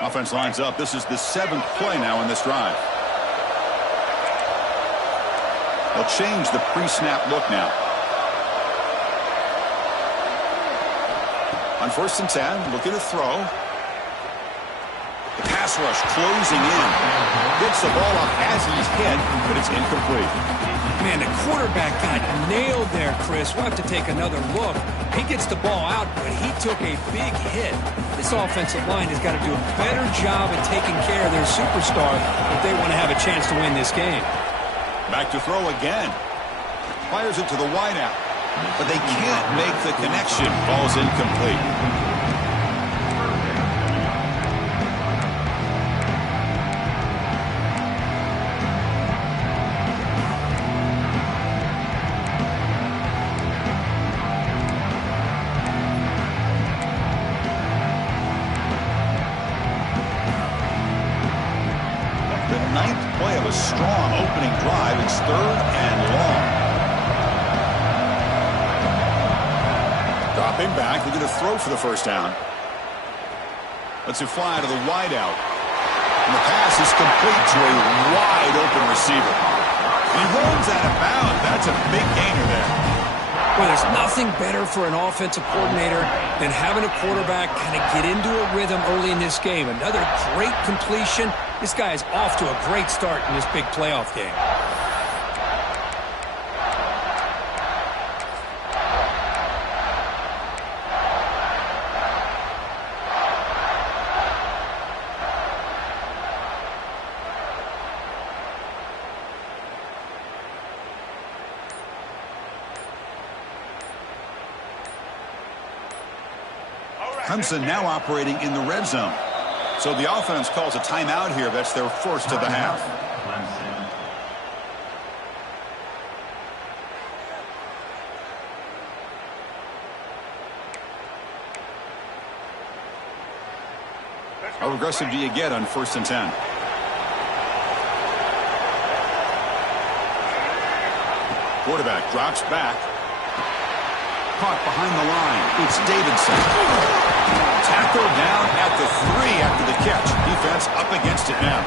Offense lines up. This is the 7th play now in this drive. They'll change the pre-snap look now. On 1st and 10, looking to throw. The pass rush closing in. Gets the ball up as he's hit, but it's incomplete. Man, the quarterback got nailed there, Chris. We'll have to take another look. He gets the ball out, but he took a big hit. This offensive line has got to do a better job at taking care of their superstar if they want to have a chance to win this game. Back to throw again. Fires it to the wideout, but they can't make the connection. Ball's incomplete. Strong opening drive. It's 3rd and long. Dropping back. They're going to throw for the 1st down. Lets it fly to the wideout. And the pass is complete to a wide open receiver. And he runs out of bounds. That's a big gainer there. Well, there's nothing better for an offensive coordinator than having a quarterback kind of get into a rhythm early in this game. Another great completion. This guy is off to a great start in this big playoff game. Clemson now operating in the red zone. So the offense calls a timeout here. That's their first of the half. How aggressive do you get on 1st and 10? Quarterback drops back. Caught behind the line. It's Davidson. Tackled down at the 3 after the catch. Defense up against it now.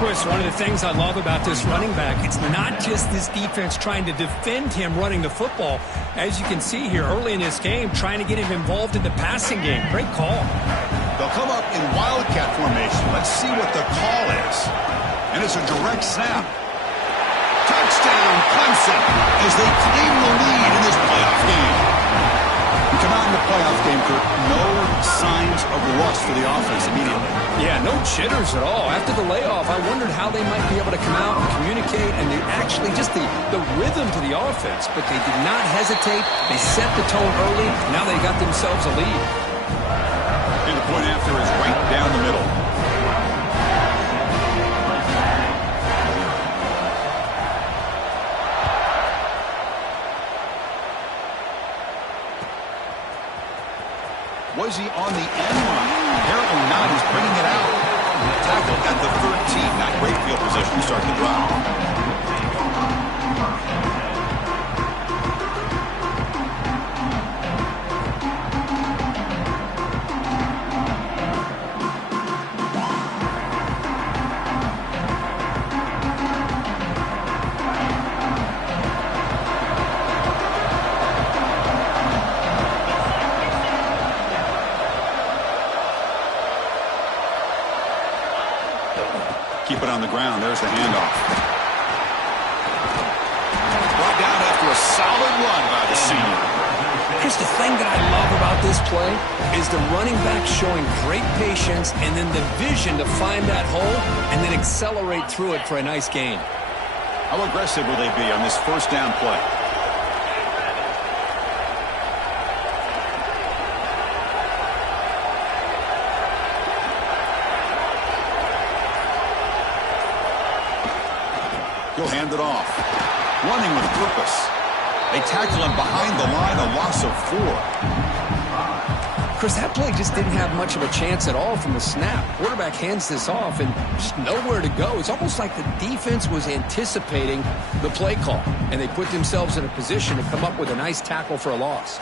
Chris, one of the things I love about this running back, it's not just this defense trying to defend him running the football. As you can see here early in this game, trying to get him involved in the passing game. Great call. They'll come up in wildcat formation. Let's see what the call is. And it's a direct snap. Touchdown, Clemson, as they claim the lead in this playoff game. We come out in the playoff game, Kurt. No signs of rust for the offense immediately. Yeah, no jitters at all. After the layoff, I wondered how they might be able to come out and communicate and actually just the rhythm to the offense. But they did not hesitate. They set the tone early. Now they got themselves a lead. And the point after is right down the middle. Was he on the end line? Apparently not. He's bringing it out. Tackled at the 13. Not great field position to start the drive. Keep it on the ground. There's the handoff. Brought down after a solid run by the senior. Here's the thing that I love about this play is the running back showing great patience and then the vision to find that hole and then accelerate through it for a nice gain. How aggressive will they be on this 1st down play? He'll hand it off. Running with purpose. They tackle him behind the line, a loss of 4. Chris, that play just didn't have much of a chance at all from the snap. Quarterback hands this off and just nowhere to go. It's almost like the defense was anticipating the play call, and they put themselves in a position to come up with a nice tackle for a loss.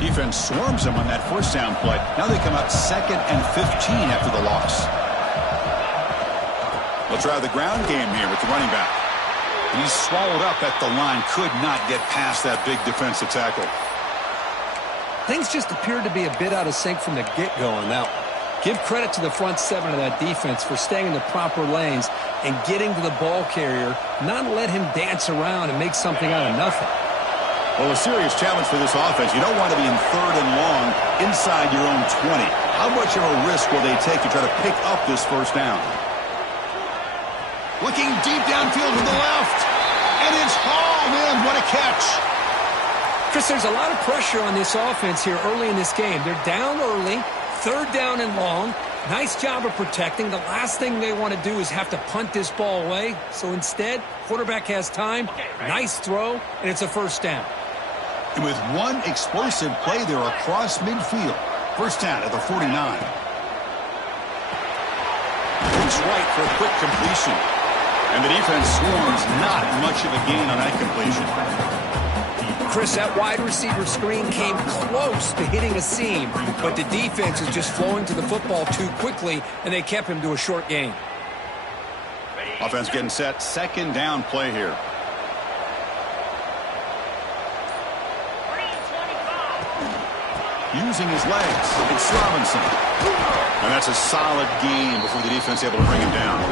Defense swarms them on that first down play. Now they come up 2nd and 15 after the loss. They'll try the ground game here with the running back. And he's swallowed up at the line. Could not get past that big defensive tackle. Things just appeared to be a bit out of sync from the get-go on that one. Give credit to the front seven of that defense for staying in the proper lanes and getting to the ball carrier, not let him dance around and make something out of nothing. Well, a serious challenge for this offense. You don't want to be in 3rd and long inside your own 20. How much of a risk will they take to try to pick up this first down? Looking deep downfield to the left. And it's hauled in. What a catch. Chris, there's a lot of pressure on this offense here early in this game. They're down early, 3rd down and long. Nice job of protecting. The last thing they want to do is have to punt this ball away. So instead, quarterback has time. Nice throw, and it's a first down. And with one explosive play there across midfield. First down at the 49. Looks right for a quick completion. And the defense swarms. Not much of a gain on that completion. Chris, that wide receiver screen came close to hitting a seam, but the defense is just flowing to the football too quickly, and they kept him to a short gain. Offense getting set. 2nd down play here. Using his legs. It's Robinson. And that's a solid gain before the defense able to bring him down.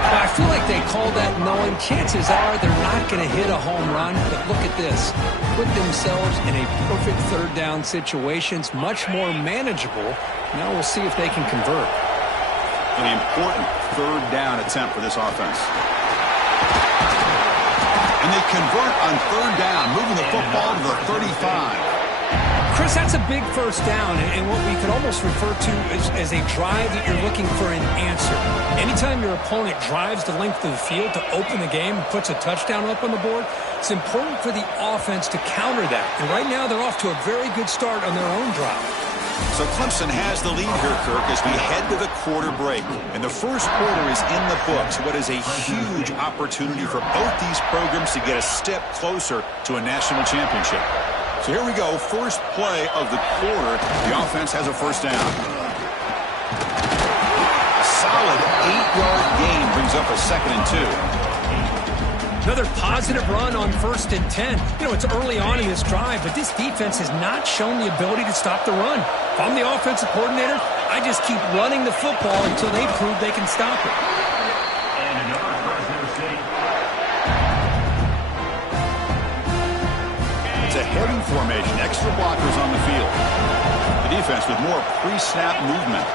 I feel like they called that knowing chances are they're not going to hit a home run, but look at this. Put themselves in a perfect 3rd down situation. It's much more manageable. Now we'll see if they can convert. An important 3rd down attempt for this offense. And they convert on 3rd down, moving the football to the 35. Chris, that's a big first down, and what we could almost refer to as a drive that you're looking for an answer. Anytime your opponent drives the length of the field to open the game and puts a touchdown up on the board, it's important for the offense to counter that. And right now they're off to a very good start on their own drive. So Clemson has the lead here, Kirk, as we head to the quarter break. And the first quarter is in the books. What is a huge opportunity for both these programs to get a step closer to a national championship. So here we go, first play of the quarter. The offense has a first down. A solid 8-yard gain brings up a 2nd and 2. Another positive run on 1st and 10. You know, it's early on in this drive, but this defense has not shown the ability to stop the run. If I'm the offensive coordinator, I just keep running the football until they prove they can stop it. It's a heavy formation, extra blockers on the field. The defense with more pre-snap movement.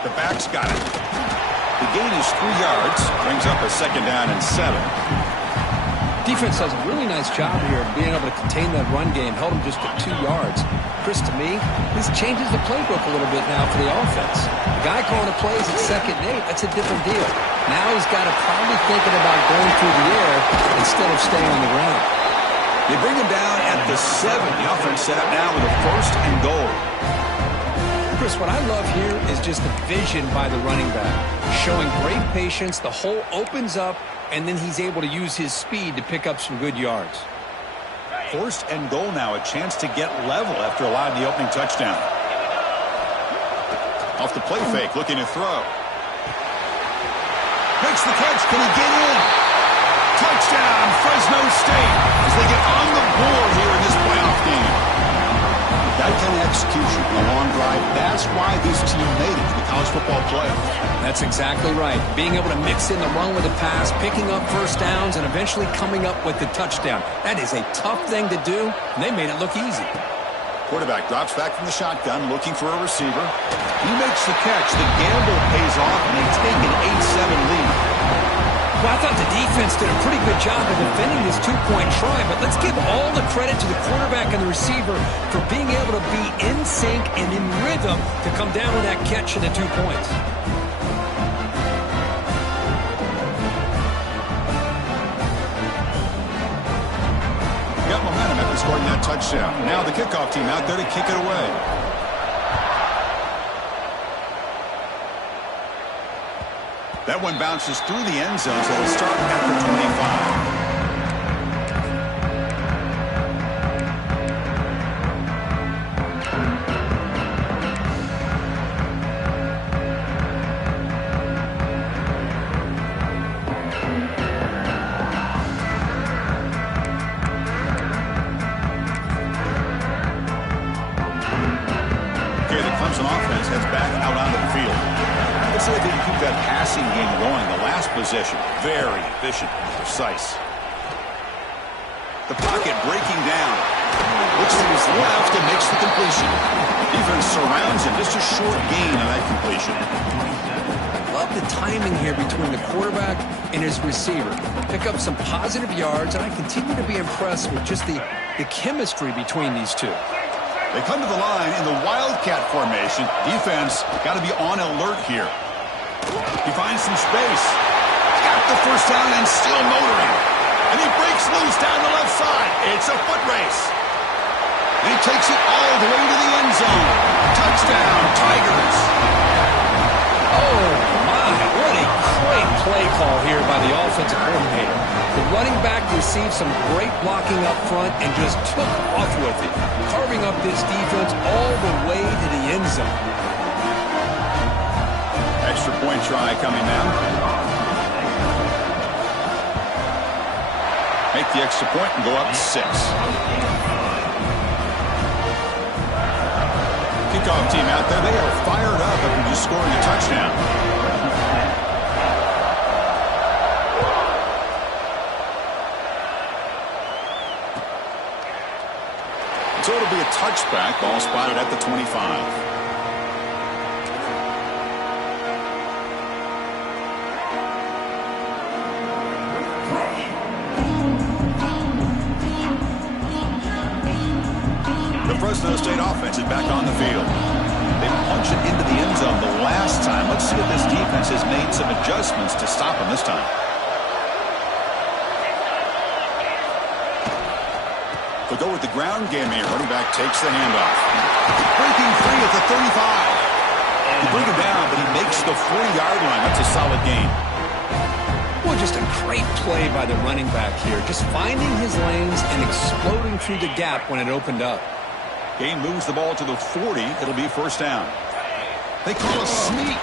The back's got it. The gain is 3 yards, brings up a 2nd down and 7. Defense does a really nice job here of being able to contain that run game, held them just to 2 yards. Chris, to me, this changes the playbook a little bit now for the offense. The guy calling the plays at 2nd and 8, that's a different deal. Now he's got to probably thinking about going through the air instead of staying on the ground. They bring him down at the 7. The offense set up now with a 1st and goal. Chris, what I love here is just the vision by the running back. Showing great patience, the hole opens up, and then he's able to use his speed to pick up some good yards. 1st and goal now, a chance to get level after allowing the opening touchdown. Off the play fake, looking to throw. Makes the catch, can he get in? Touchdown, Fresno State, as they get on the board here in this playoff game. That kind of execution, a long drive, that's why this team made it to the college football playoff. That's exactly right. Being able to mix in the run with the pass, picking up first downs, and eventually coming up with the touchdown. That is a tough thing to do, and they made it look easy. Quarterback drops back from the shotgun, looking for a receiver. He makes the catch. The gamble pays off, and they take an 8-7 lead. Well, I thought the defense did a pretty good job of defending this two-point try, but let's give all the credit to the quarterback and the receiver for being able to be in sync and in rhythm to come down with that catch and the 2 points. Got momentum after scoring that touchdown. Now the kickoff team out there to kick it away. That one bounces through the end zone, so it'll start at the 25. as an offense heads back out onto the field. Let's see if they can keep that passing game going. The last possession, very efficient and precise. The pocket breaking down. Looks to his left and makes the completion. Defense surrounds him. Just a short gain on that completion. Love the timing here between the quarterback and his receiver. Pick up some positive yards, and I continue to be impressed with just the chemistry between these two. They come to the line in the Wildcat formation. Defense got to be on alert here. He finds some space. Got the first down and still motoring. And he breaks loose down the left side. It's a foot race. And he takes it all the way to the end zone. Touchdown, Tigers. Oh, my. What a great play call here by the offensive coordinator. The running back received some great blocking up front and just took off with it, carving up this defense all the way to the end zone. Extra point try coming now. Make the extra point and go up 6. Kickoff team out there, they are fired up after just scoring a touchdown. So it'll be a touchback, ball spotted at the 25. The Fresno State offense is back on the field. They punched it into the end zone the last time. Let's see if this defense has made some adjustments to stop them this time. They'll go with the ground game here. Running back takes the handoff. Breaking free at the 35. He brings him down, but he makes the 40-yard line. That's a solid gain. Well, just a great play by the running back here. Just finding his lanes and exploding through the gap when it opened up. Gain moves the ball to the 40. It'll be first down. They call a sneak.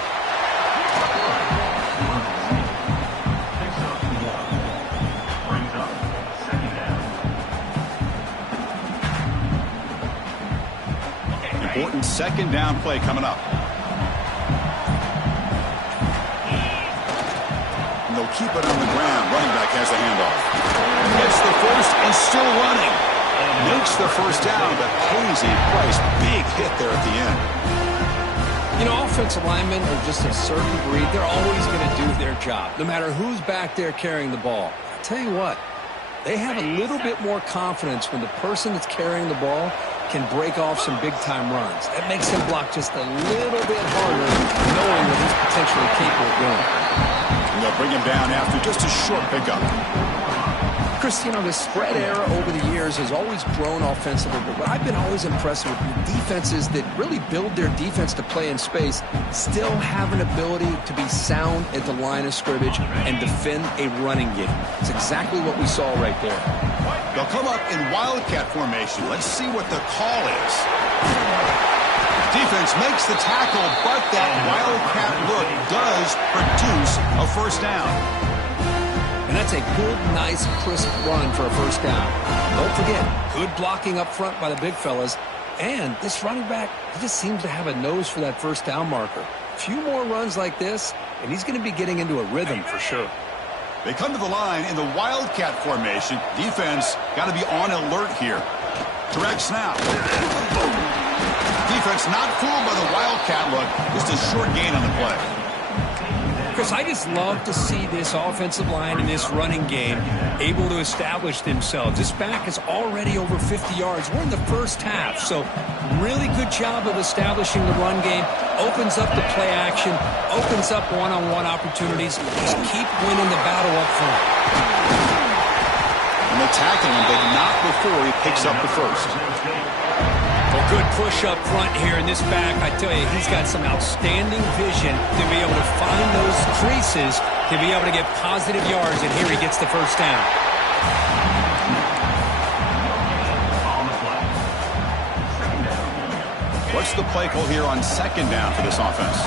Important second down play coming up. And they'll keep it on the ground. Running back has the handoff. Gets the first and still running. Makes the first down, but pays a price. Big hit there at the end. You know, offensive linemen are just a certain breed. They're always going to do their job, no matter who's back there carrying the ball. I'll tell you what, they have a little bit more confidence when the person that's carrying the ball can break off some big-time runs. That makes him block just a little bit harder, knowing what he's potentially capable of doing. And they'll bring him down after just a short pickup. Chris, you know, the spread era over the years has always grown offensively, but what I've been always impressed with the defenses that really build their defense to play in space still have an ability to be sound at the line of scrimmage and defend a running game. It's exactly what we saw right there. They'll come up in Wildcat formation. Let's see what the call is. Defense makes the tackle, but that Wildcat look does produce a first down. And that's a good, nice, crisp run for a first down. Don't forget, good blocking up front by the big fellas. And this running back, he just seems to have a nose for that first down marker. A few more runs like this, and he's going to be getting into a rhythm for sure. They come to the line in the Wildcat formation. Defense got to be on alert here. Direct snap. Defense not fooled by the Wildcat look. Just a short gain on the play. Chris, I just love to see this offensive line and this running game able to establish themselves. This back is already over 50 yards. We're in the first half, so really good job of establishing the run game. Opens up the play action, opens up one-on-one opportunities. Just keep winning the battle up front. And they're tackling him, but not before he picks up the first. Well, good push up front here in this back. I tell you, he's got some outstanding vision to be able to find those creases, to be able to get positive yards, and here he gets the first down. What's the play call here on second down for this offense?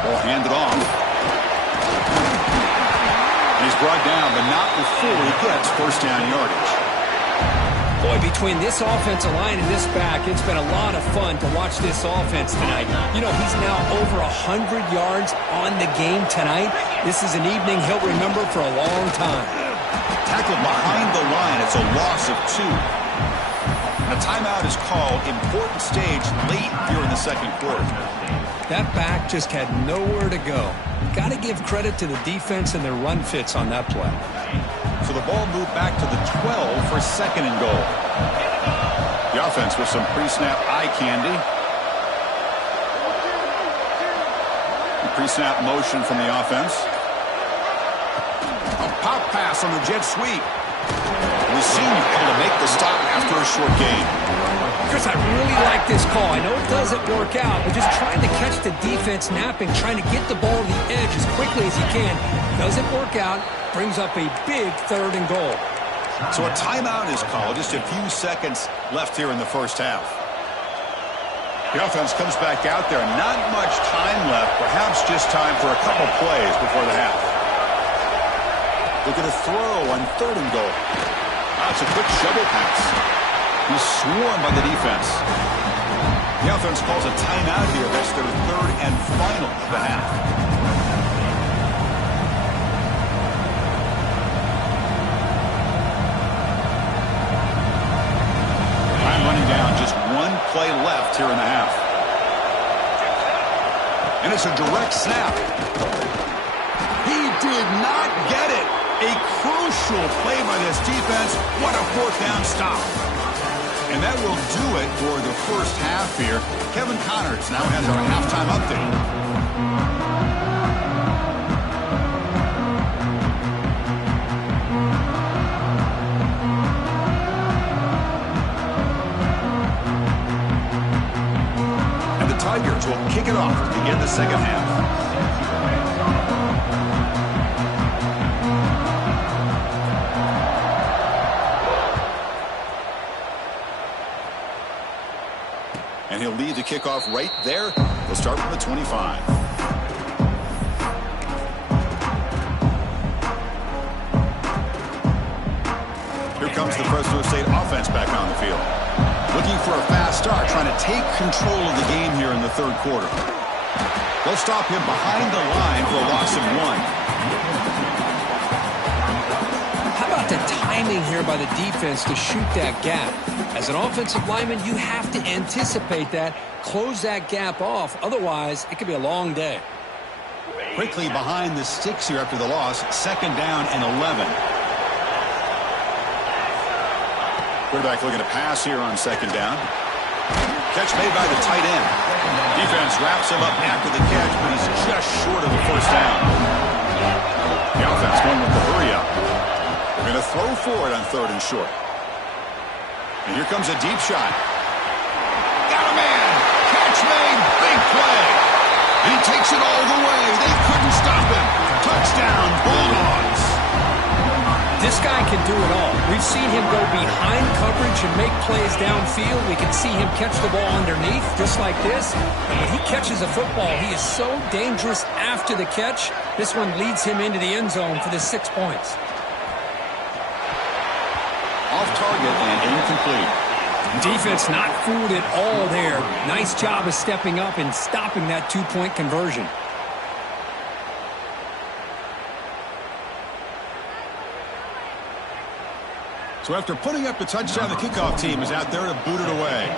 Ball handed off. And he's brought down, but not before he gets first down yardage. Boy, between this offensive line and this back, it's been a lot of fun to watch this offense tonight. You know, he's now over 100 yards on the game tonight. This is an evening he'll remember for a long time. Tackled behind the line. It's a loss of 2. And a timeout is called. Important stage late here in the second quarter. That back just had nowhere to go. Got to give credit to the defense and their run fits on that play. So the ball moved back to the 12 for second and goal. The offense with some pre-snap eye candy. Pre-snap motion from the offense. A pop pass on the jet sweep. The senior able to make the stop after a short gain. Chris, I really like this call. I know it doesn't work out, but just trying to catch the defense napping, trying to get the ball to the edge as quickly as he can. Doesn't work out. Brings up a big third and goal. So a timeout is called. Just a few seconds left here in the first half. The offense comes back out there. Not much time left. Perhaps just time for a couple plays before the half. Look at a throw on third and goal. That's a quick shovel pass. He's swarmed by the defense. The offense calls a timeout here. That's their third and final of the half. Time running down. Just one play left here in the half. And it's a direct snap. He did not get it. A crucial play by this defense. What a fourth down stop. And that will do it for the first half here. Kevin Connors now has our halftime update. And the Tigers will kick it off to begin the second half. And he'll lead the kickoff right there. He'll start from the 25. Here comes the Fresno State offense back on the field. Looking for a fast start, trying to take control of the game here in the third quarter. They'll stop him behind the line for a loss of 1. How about the timing here by the defense to shoot that gap? As an offensive lineman, you have to anticipate that, close that gap off. Otherwise, it could be a long day. Quickly behind the sticks here after the loss. Second down and 11. Quarterback looking to pass here on second down. Catch made by the tight end. Defense wraps him up after the catch, but he's just short of the first down. The offense going with the hurry up. They're going to throw for it on third and short. And here comes a deep shot. Got a man. Catch made. Big play. And he takes it all the way. They couldn't stop him. Touchdown, Bulldogs. This guy can do it all. We've seen him go behind coverage and make plays downfield. We can see him catch the ball underneath, just like this. And when he catches a football, he is so dangerous after the catch. This one leads him into the end zone for the 6 points. Off target and incomplete. Defense not fooled at all there. Nice job of stepping up and stopping that two-point conversion. So after putting up the touchdown, the kickoff team is out there to boot it away.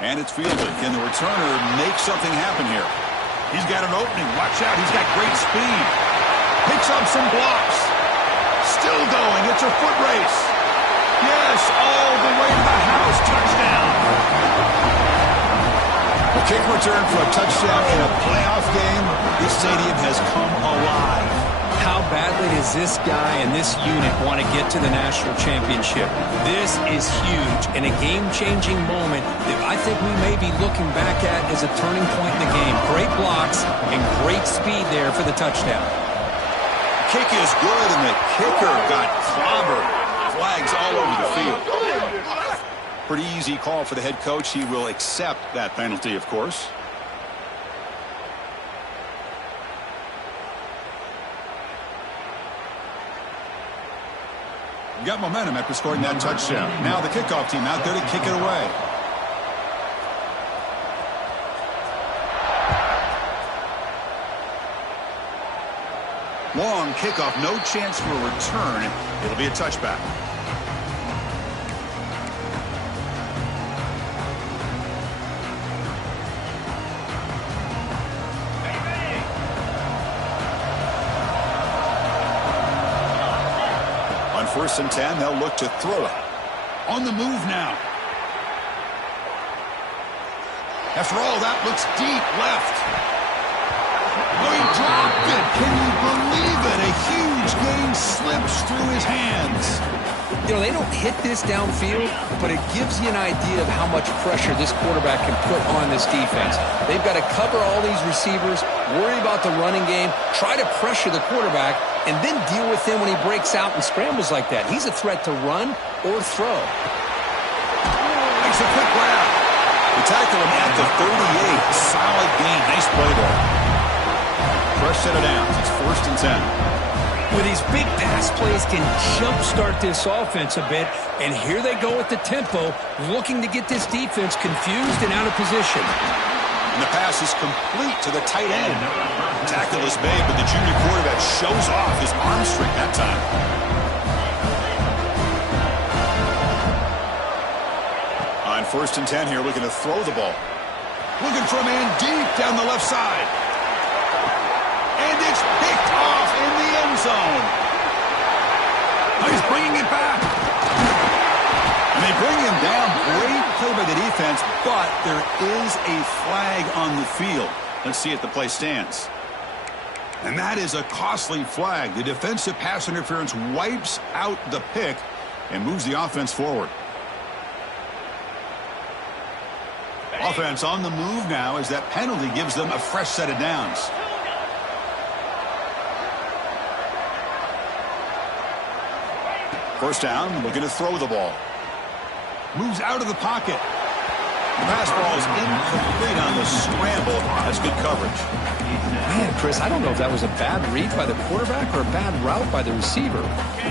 And it's fielded. Can the returner make something happen here? He's got an opening. Watch out. He's got great speed. Picks up some blocks. Still going. It's a foot race. Yes, all the way to the house. Touchdown. A kick return for a touchdown in a playoff game. This stadium has come alive. How badly does this guy and this unit want to get to the national championship? This is huge and a game-changing moment that I think we may be looking back at as a turning point in the game. Great blocks and great speed there for the touchdown. Kick is good, and the kicker got clobbered. Flags all over the field. Pretty easy call for the head coach. He will accept that penalty, of course. Got momentum after scoring that touchdown. Now the kickoff team out there to kick it away. Long kickoff, no chance for a return. It'll be a touchback. On 1st and 10, they'll look to throw it. On the move now. After all, that looks deep left. Oh, he dropped it. Can you believe it? A huge gain slips through his hands. You know, they don't hit this downfield, but it gives you an idea of how much pressure this quarterback can put on this defense. They've got to cover all these receivers, worry about the running game, try to pressure the quarterback, and then deal with him when he breaks out and scrambles like that. He's a threat to run or throw. Makes a quick grab. They tackle him at the 38. Solid gain. Nice play there. Fresh set of downs. It's 1st and 10. With these big pass plays can jumpstart this offense a bit, and here they go with the tempo, looking to get this defense confused and out of position. And the pass is complete to the tight end. Tackle is made, but the junior quarterback shows off his arm strength that time. On 1st and 10 here, looking to throw the ball. Looking for a man deep down the left side. And it's picked off in the end zone. Oh, he's bringing it back. And they bring him down. Great play by the defense, but there is a flag on the field. Let's see if the play stands. And that is a costly flag. The defensive pass interference wipes out the pick and moves the offense forward. Offense on the move now as that penalty gives them a fresh set of downs. First down, looking to throw the ball. Moves out of the pocket. The pass ball is incomplete on the scramble. That's good coverage. Man, Chris, I don't know if that was a bad read by the quarterback or a bad route by the receiver.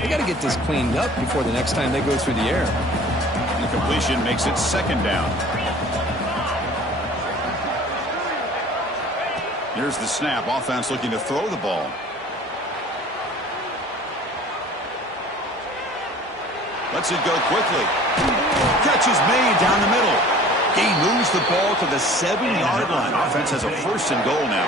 They got to get this cleaned up before the next time they go through the air. The completion makes it 2nd down. Here's the snap. Offense looking to throw the ball. Lets it go quickly. Catch is made down the middle. He moves the ball to the 7-yard line. Offense has a 1st and goal now.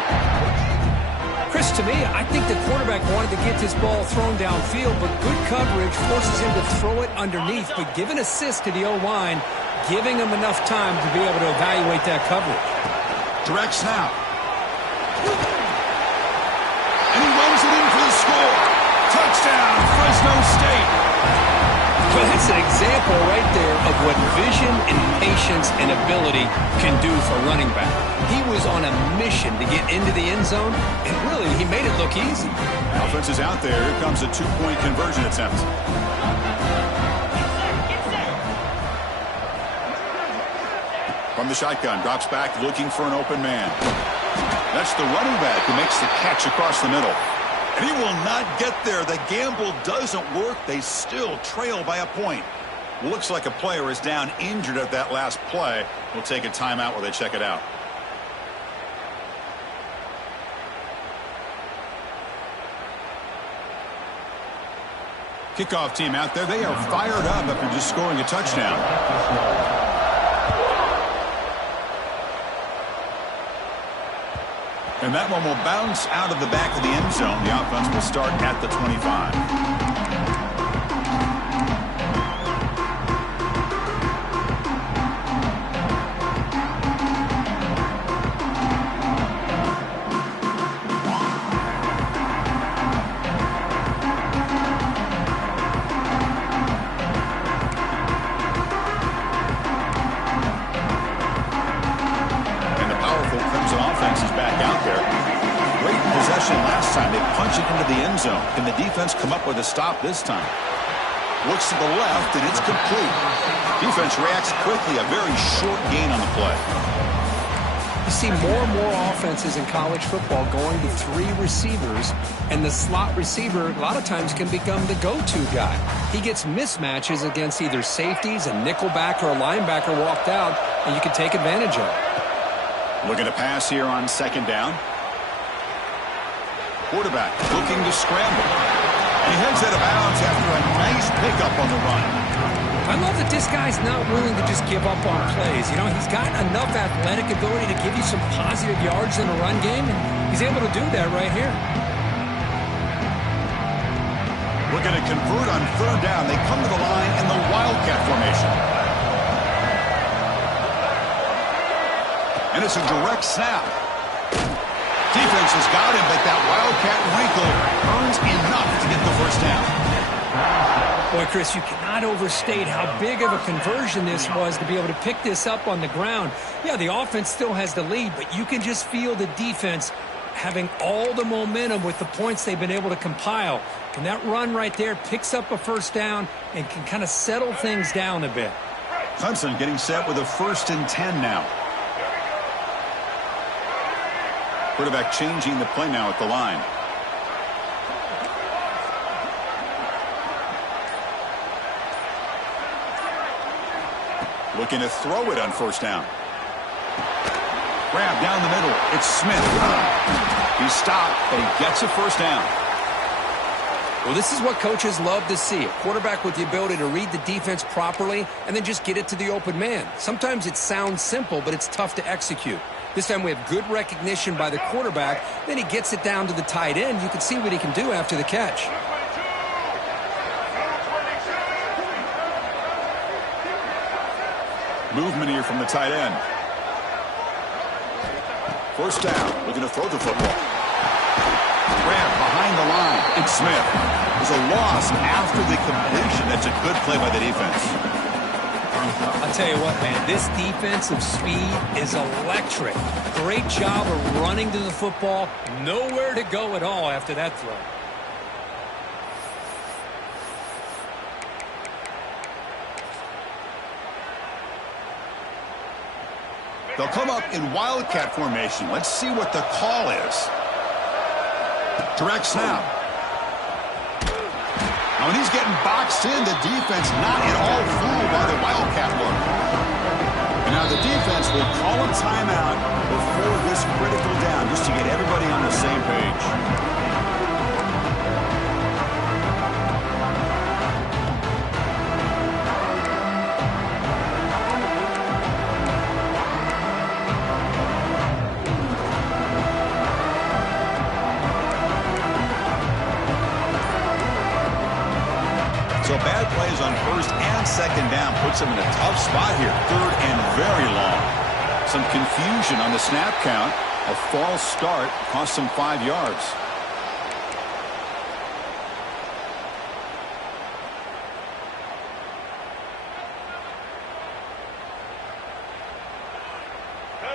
Chris, to me, I think the quarterback wanted to get this ball thrown downfield, but good coverage forces him to throw it underneath. But give an assist to the O-line, giving him enough time to be able to evaluate that coverage. Direct snap. And he runs it in for the score. Touchdown, Fresno State. Well, that's an example right there of what vision and patience and ability can do for running back. He was on a mission to get into the end zone, and really, he made it look easy. Offense is out there. Here comes a 2-point conversion attempt. From the shotgun, drops back, looking for an open man. That's the running back who makes the catch across the middle. And he will not get there. The gamble doesn't work. They still trail by a point. Looks like a player is down injured at that last play. We'll take a timeout while they check it out. Kickoff team out there. They are fired up after just scoring a touchdown. And that one will bounce out of the back of the end zone. The offense will start at the 25. Can the defense come up with a stop this time? Looks to the left, and it's complete. Defense reacts quickly. A very short gain on the play. You see more and more offenses in college football going to 3 receivers, and the slot receiver a lot of times can become the go-to guy. He gets mismatches against either safeties, a nickelback, or a linebacker walked out, and you can take advantage of it. Looking to pass here on second down. Quarterback looking to scramble. He heads out of bounds after a nice pickup on the run. I love that this guy's not willing to just give up on plays. You know, he's got enough athletic ability to give you some positive yards in the run game, and he's able to do that right here. Looking to convert on third down. They come to the line in the Wildcat formation. And it's a direct snap. Defense has got him, but that Wildcat wrinkle earns enough to get the first down. Boy, Chris, you cannot overstate how big of a conversion this was to be able to pick this up on the ground. Yeah, the offense still has the lead, but you can just feel the defense having all the momentum with the points they've been able to compile. And that run right there picks up a first down and can kind of settle things down a bit. Clemson getting set with a 1st and 10 now. Quarterback changing the play now at the line. Looking to throw it on first down. Grab down the middle. It's Smith. He's stopped, but he gets a first down. Well, this is what coaches love to see. A quarterback with the ability to read the defense properly and then just get it to the open man. Sometimes it sounds simple, but it's tough to execute. This time we have good recognition by the quarterback. Then he gets it down to the tight end. You can see what he can do after the catch. Movement here from the tight end. First down. Looking to throw the football. Grab behind the line. It's Smith. There's a loss after the completion. That's a good play by the defense. I'll tell you what, man, this defensive speed is electric. Great job of running to the football. Nowhere to go at all after that throw. They'll come up in Wildcat formation. Let's see what the call is. Direct snap. Now, when he's getting boxed in, the defense not at all fooled by the Wildcat look. And now the defense will call a timeout before this critical down just to get everybody on the same page. So bad plays on first and second down puts them in a tough spot here. Third and very long. Some confusion on the snap count. A false start cost them 5 yards.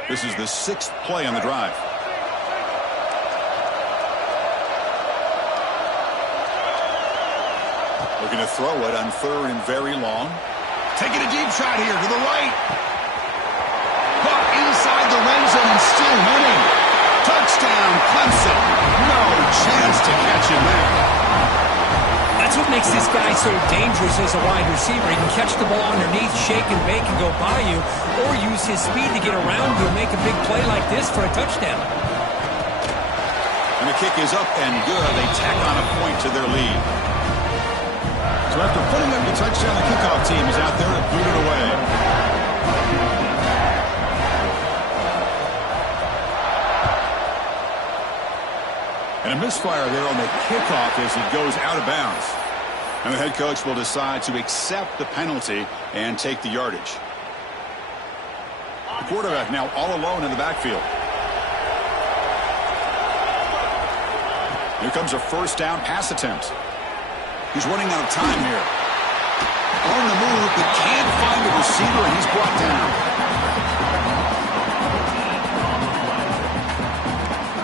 This is the 6th play on the drive. Looking to throw it on third and very long. Taking a deep shot here to the right. Caught inside the red zone and still winning. Touchdown, Clemson. No chance to catch him there. That's what makes this guy so dangerous as a wide receiver. He can catch the ball underneath, shake and bake and go by you, or use his speed to get around you and make a big play like this for a touchdown. And the kick is up and good. They tack on a point to their lead. So after putting up the touchdown, the kickoff team is out there to boot it away. And a misfire there on the kickoff as it goes out of bounds. And the head coach will decide to accept the penalty and take the yardage. The quarterback now all alone in the backfield. Here comes a first down pass attempt. He's running out of time here. On the move, but can't find a receiver, and he's brought down.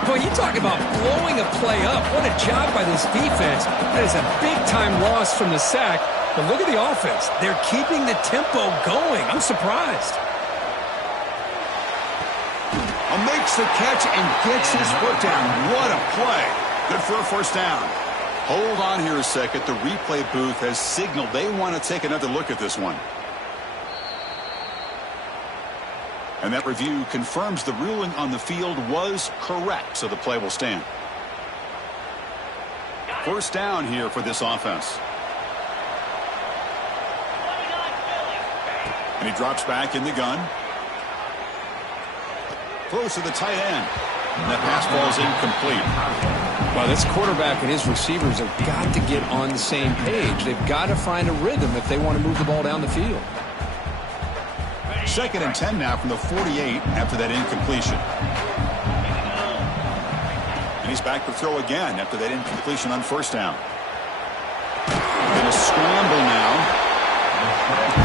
Boy, you talk about blowing a play up. What a job by this defense. That is a big-time loss from the sack. But look at the offense. They're keeping the tempo going. I'm surprised. Makes the catch and gets his foot down. What a play. Good for a first down. Hold on here a second. The replay booth has signaled they want to take another look at this one. And that review confirms the ruling on the field was correct, so the play will stand. First down here for this offense. And he drops back in the gun. Close to the tight end. And that pass ball is incomplete. Well, this quarterback and his receivers have got to get on the same page. They've got to find a rhythm if they want to move the ball down the field. 2nd and 10 now from the 48 after that incompletion. And he's back to throw again after that incompletion on first down. Going to scramble now.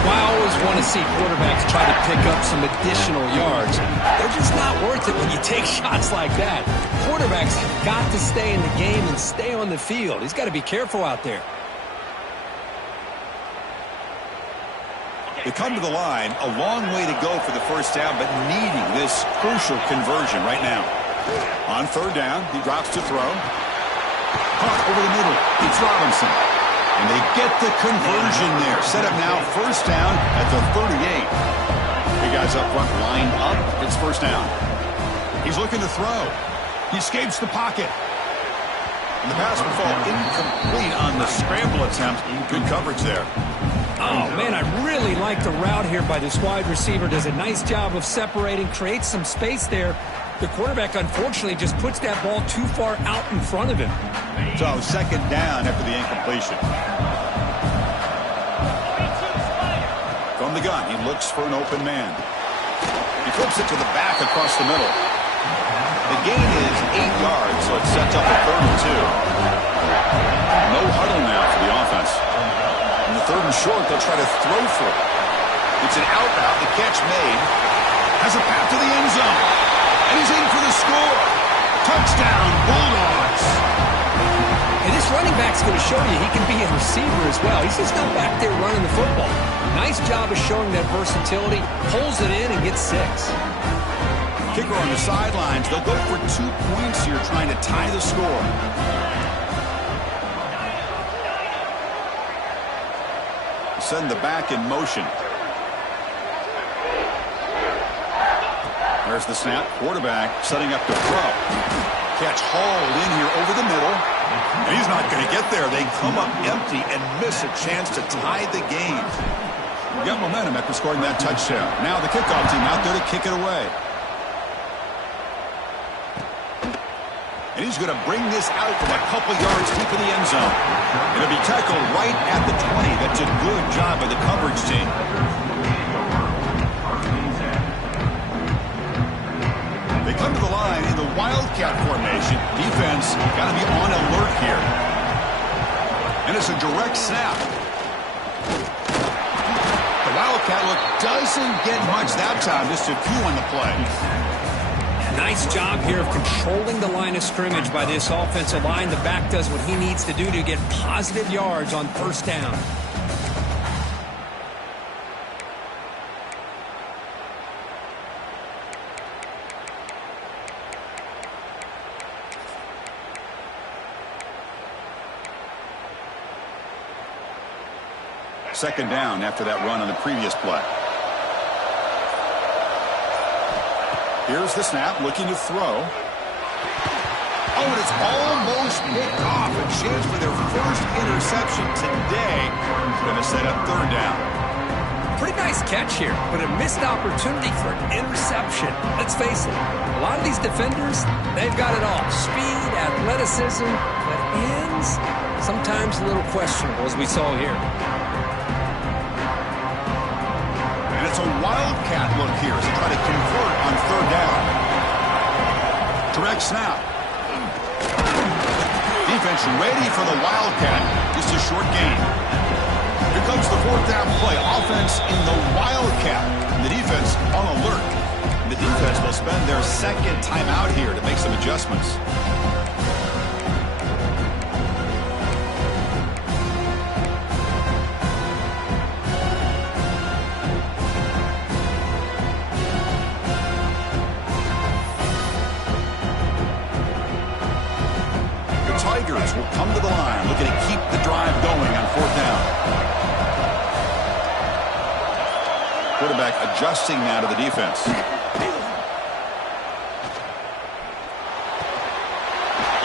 Well, I always want to see quarterbacks try to pick up some additional yards. They're just not worth it when you take shots like that. Quarterbacks have got to stay in the game and stay on the field. He's got to be careful out there. They come to the line, a long way to go for the first down, but needing this crucial conversion right now. On third down, he drops to throw. Caught over the middle. It's Robinson. And they get the conversion there. Set up now, first down at the 38. The guys up front lined up. It's first down. He's looking to throw. He escapes the pocket. And the pass will fall incomplete on the scramble attempt. Good coverage there. Oh, man, I really like the route here by this wide receiver. Does a nice job of separating, creates some space there. The quarterback, unfortunately, just puts that ball too far out in front of him. So, second down after the incompletion. From the gun, he looks for an open man. He flips it to the back across the middle. The gain is 8 yards, so it sets up a 3rd and 2. No huddle now for the offense. In the 3rd and short, they'll try to throw for it. It's an out route. The catch made. Has a path to the end zone. And he's in for the score. Touchdown, Bulldogs. And this running back's going to show you he can be a receiver as well. He's just not back there running the football. Nice job of showing that versatility. Pulls it in and gets 6. Kicker on the sidelines. They'll go for 2 points here, trying to tie the score. Send the back in motion. There's the snap. Quarterback setting up to throw. Catch hauled in here over the middle. And he's not going to get there. They come up empty and miss a chance to tie the game. We got momentum after scoring that touchdown. Now the kickoff team out there to kick it away. And he's going to bring this out from a couple yards deep in the end zone. It'll be tackled right at the 20. That's a good job by the coverage team. They come to the line in the Wildcat formation. Defense got to be on alert here. And it's a direct snap. The Wildcat look doesn't get much that time. Just a few on the play. Nice job here of controlling the line of scrimmage by this offensive line. The back does what he needs to do to get positive yards on first down. Second down after that run on the previous play. Here's the snap, looking to throw. Oh, and it's almost picked off. A chance for their first interception today. Going to set up third down. Pretty nice catch here, but a missed opportunity for an interception. Let's face it, a lot of these defenders, they've got it all. Speed, athleticism, but hands, sometimes a little questionable, as we saw here. And it's a Wildcat look here as they try to convert on third down. Direct snap. Defense ready for the Wildcat. Just a short gain. Here comes the fourth down play. Offense in the Wildcat. And the defense on alert. And the defense will spend their second timeout here to make some adjustments. Quarterback adjusting now to the defense.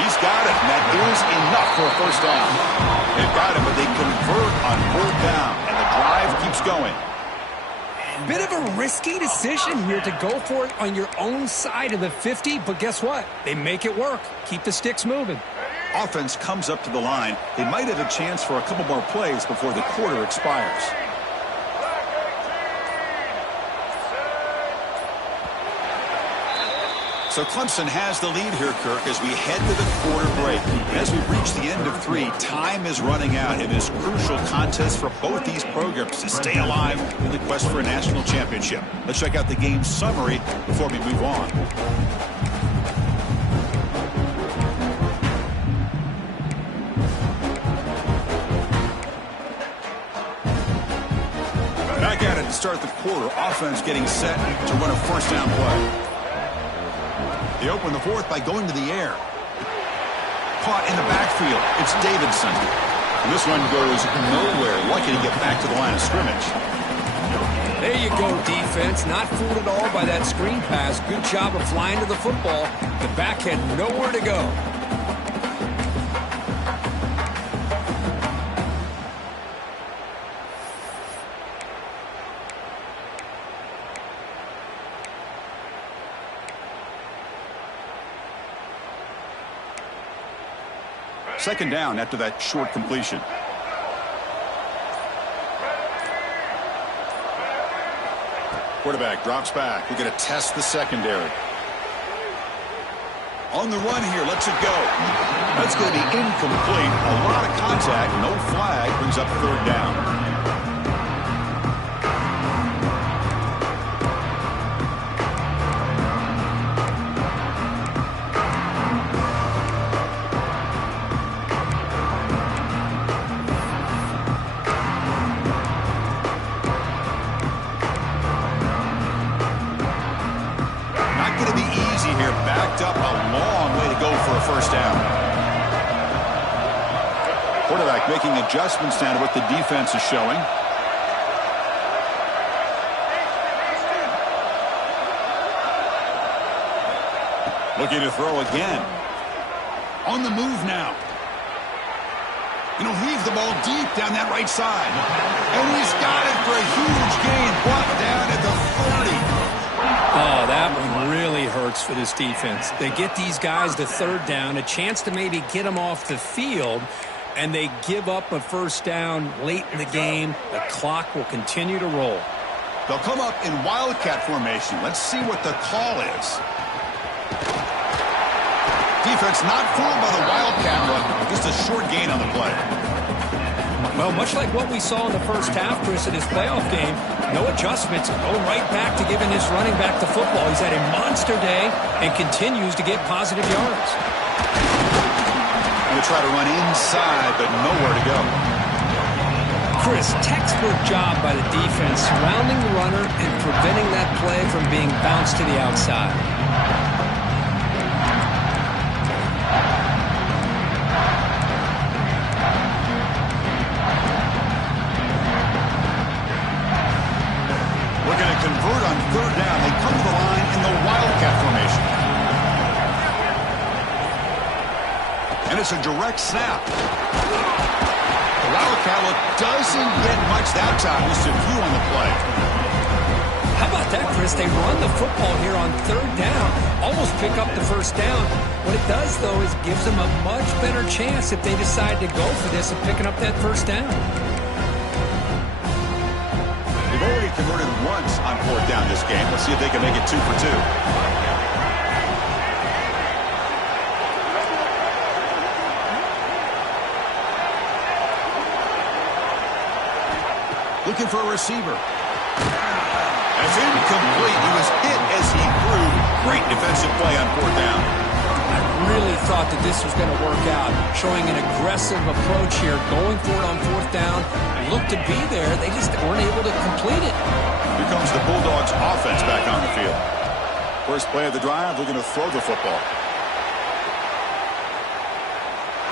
He's got it, and that is enough for a first down. They've got him, but they convert on 4th down, and the drive keeps going. Bit of a risky decision here to go for it on your own side of the 50, but guess what? They make it work. Keep the sticks moving. Offense comes up to the line. They might have a chance for a couple more plays before the quarter expires. So Clemson has the lead here, Kirk, as we head to the quarter break. As we reach the end of 3, time is running out in this crucial contest for both these programs to stay alive in the quest for a national championship. Let's check out the game summary before we move on. Back at it to start the quarter. Offense getting set to run a first down play. They open the 4th by going to the air. Caught in the backfield. It's Davidson. And this one goes nowhere. Lucky to get back to the line of scrimmage. There you go, defense. Not fooled at all by that screen pass. Good job of flying to the football. The back had nowhere to go. Second down after that short completion. Quarterback drops back. We're going to test the secondary. On the run here, lets it go. That's going to be incomplete. A lot of contact, no flag, brings up 3rd down. Up a long way to go for a first down. Quarterback making adjustments now to what the defense is showing. Looking to throw again. On the move now. And he'll heave the ball deep down that right side. And he's got it for a huge gain. Brought down at the 30. Oh, that one really hurts for this defense. They get these guys to 3rd down, a chance to maybe get them off the field, and they give up a first down late in the game. The clock will continue to roll. They'll come up in wildcat formation. Let's see what the call is. Defense not fooled by the wildcat run. Just a short gain on the play. Well, much like what we saw in the first half, Chris, in his playoff game, no adjustments, go right back to giving his running back the football. He's had a monster day and continues to get positive yards. Going to try to run inside, but nowhere to go. Chris, textbook job by the defense, surrounding the runner and preventing that play from being bounced to the outside. Convert on 3rd down. They come to the line in the wildcat formation. And it's a direct snap. The wildcat look doesn't get much that time. Just a few on the play. How about that, Chris? They run the football here on 3rd down. Almost pick up the first down. What it does, though, is gives them a much better chance if they decide to go for this and picking up that first down. They've already converted once on 4th down this game. Let's see if they can make it 2 for 2. Looking for a receiver. That's incomplete. He was hit as he threw. Great defensive play on 4th down. I really thought that this was going to work out. Showing an aggressive approach here, going for it on 4th down. Looked to be there. They just weren't able to complete it. Here comes the Bulldogs offense back on the field. First play of the drive, looking to throw the football.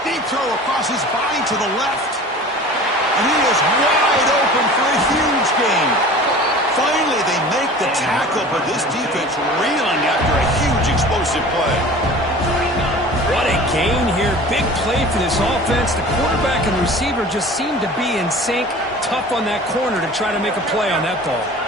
Deep throw across his body to the left. And he is wide open for a huge gain. Finally tackle, but this defense reeling after a huge explosive play. What a gain here. Big play for this offense. The quarterback and receiver just seem to be in sync. Tough on that corner to try to make a play on that ball.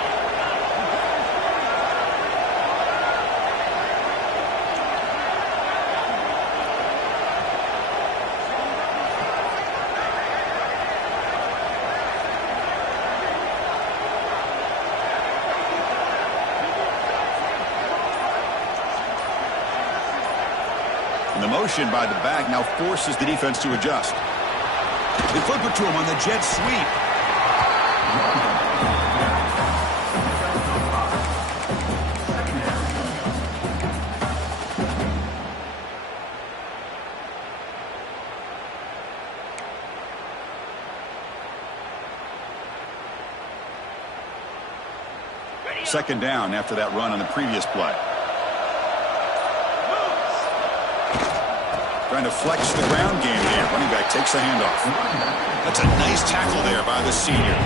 And the motion by the back now forces the defense to adjust. They flip it to him on the jet sweep. Second down after that run on the previous play. Trying to flex the ground game here. Running back takes the handoff. That's a nice tackle there by the senior.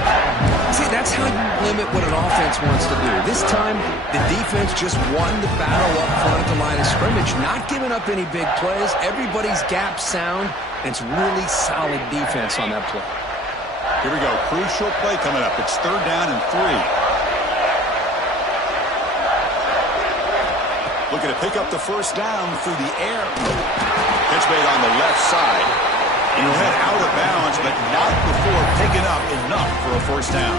See, that's how you limit what an offense wants to do. This time, the defense just won the battle up front at the line of scrimmage, not giving up any big plays. Everybody's gap sound, and it's really solid defense on that play. Here we go. Crucial play coming up. It's third down and 3. Looking to pick up the first down through the air. Catch made on the left side. And he'll head out of bounds, but not before picking up enough for a first down.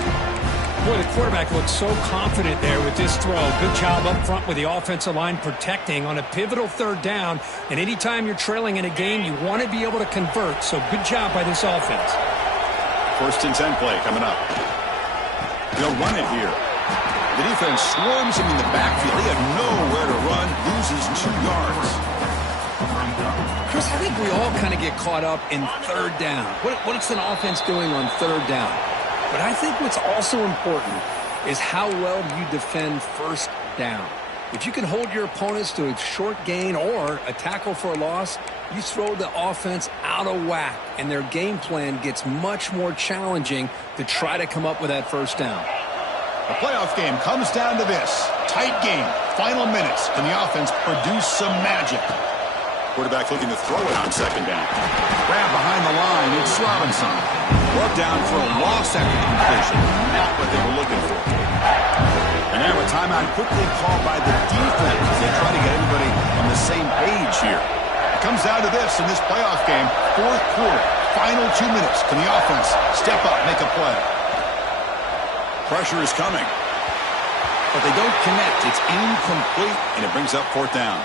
Boy, the quarterback looks so confident there with this throw. Good job up front with the offensive line protecting on a pivotal third down. And anytime you're trailing in a game, you want to be able to convert. So good job by this offense. First and 10 play coming up. They'll run it here. The defense swarms him in the backfield. He had nowhere to run, loses 2 yards. Chris, I think we all kind of get caught up in third down. What's an offense doing on third down? But I think what's also important is how well you defend first down. If you can hold your opponents to a short gain or a tackle for a loss, you throw the offense out of whack, and their game plan gets much more challenging to try to come up with that first down. The playoff game comes down to this. Tight game. Final minutes. Can the offense produce some magic? Quarterback looking to throw it on second down. Grab behind the line. It's Robinson. Brought down for a loss after the completion. Not what they were looking for. And now a timeout quickly called by the defense as they try to get everybody on the same page here. It comes down to this in this playoff game. Fourth quarter. Final 2 minutes. Can the offense step up, make a play? Pressure is coming. But they don't connect. It's incomplete, and it brings up fourth down.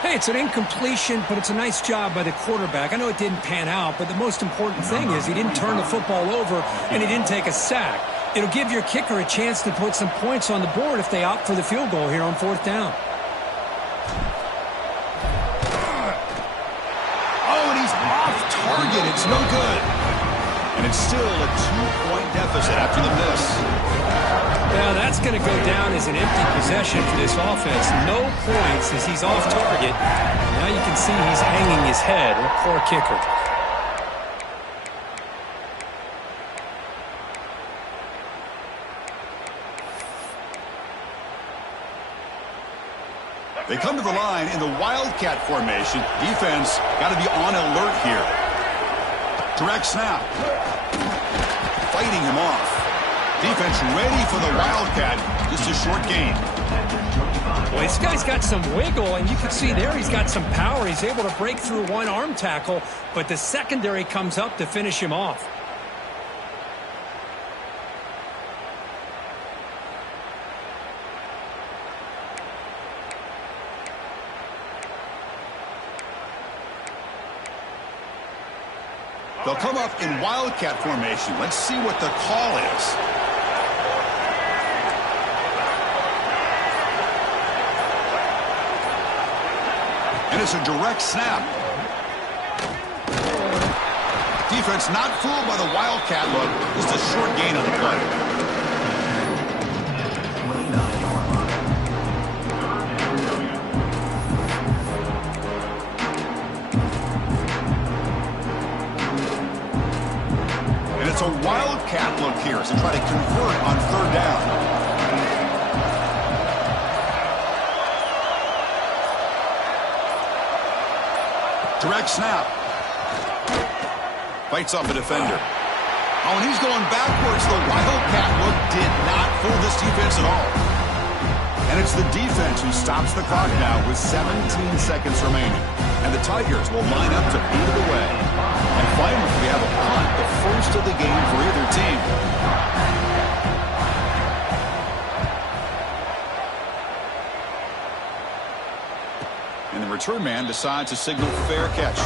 Hey, it's an incompletion, but it's a nice job by the quarterback. I know it didn't pan out, but the most important thing is he didn't turn the football over, and he didn't take a sack. It'll give your kicker a chance to put some points on the board if they opt for the field goal here on fourth down. Oh, and he's off target. It's no good. And it's still a 2-point deficit after the miss. Now that's going to go down as an empty possession for this offense. No points as he's off target. Now you can see he's hanging his head. A poor kicker. They come to the line in the Wildcat formation. Defense got to be on alert here. Direct snap. Fighting him off. Defense ready for the Wildcat. Just a short gain. Well, this guy's got some wiggle, and you can see there he's got some power. He's able to break through one arm tackle, but the secondary comes up to finish him off. They'll come up in Wildcat formation. Let's see what the call is. And it's a direct snap. Defense not fooled by the Wildcat look. Just a short gain on the play. It's a Wildcat look here as they try to convert on third down. direct snap. Fights off a defender. Oh, and he's going backwards. The Wildcat look did not fool this defense at all. And it's the defense who stops the clock now with 17 seconds remaining. And the Tigers will line up to beat it away. And finally, we have a punt, the first of the game for either team. And the return man decides to signal fair catch.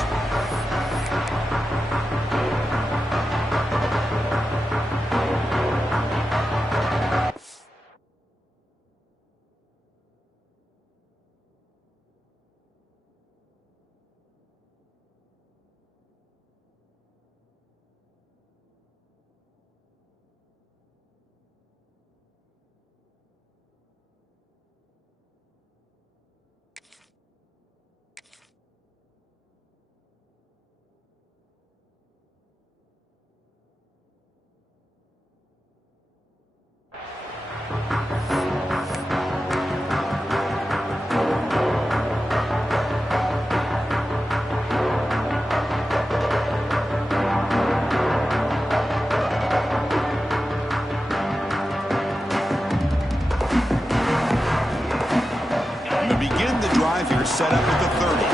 Set up at the 30.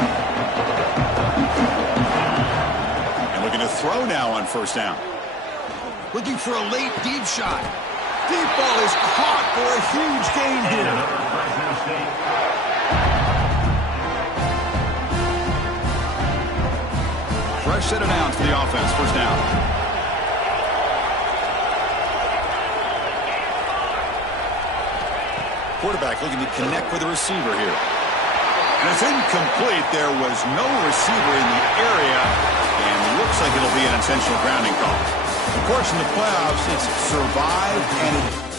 And looking to throw now on first down. Looking for a late deep shot. Deep ball is caught for a huge gain here. Fresh set of downs for the offense. First down. Quarterback looking to connect with the receiver here. And it's incomplete. There was no receiver in the area, and looks like it'll be an intentional grounding call. Of course, in the playoffs, it's survive and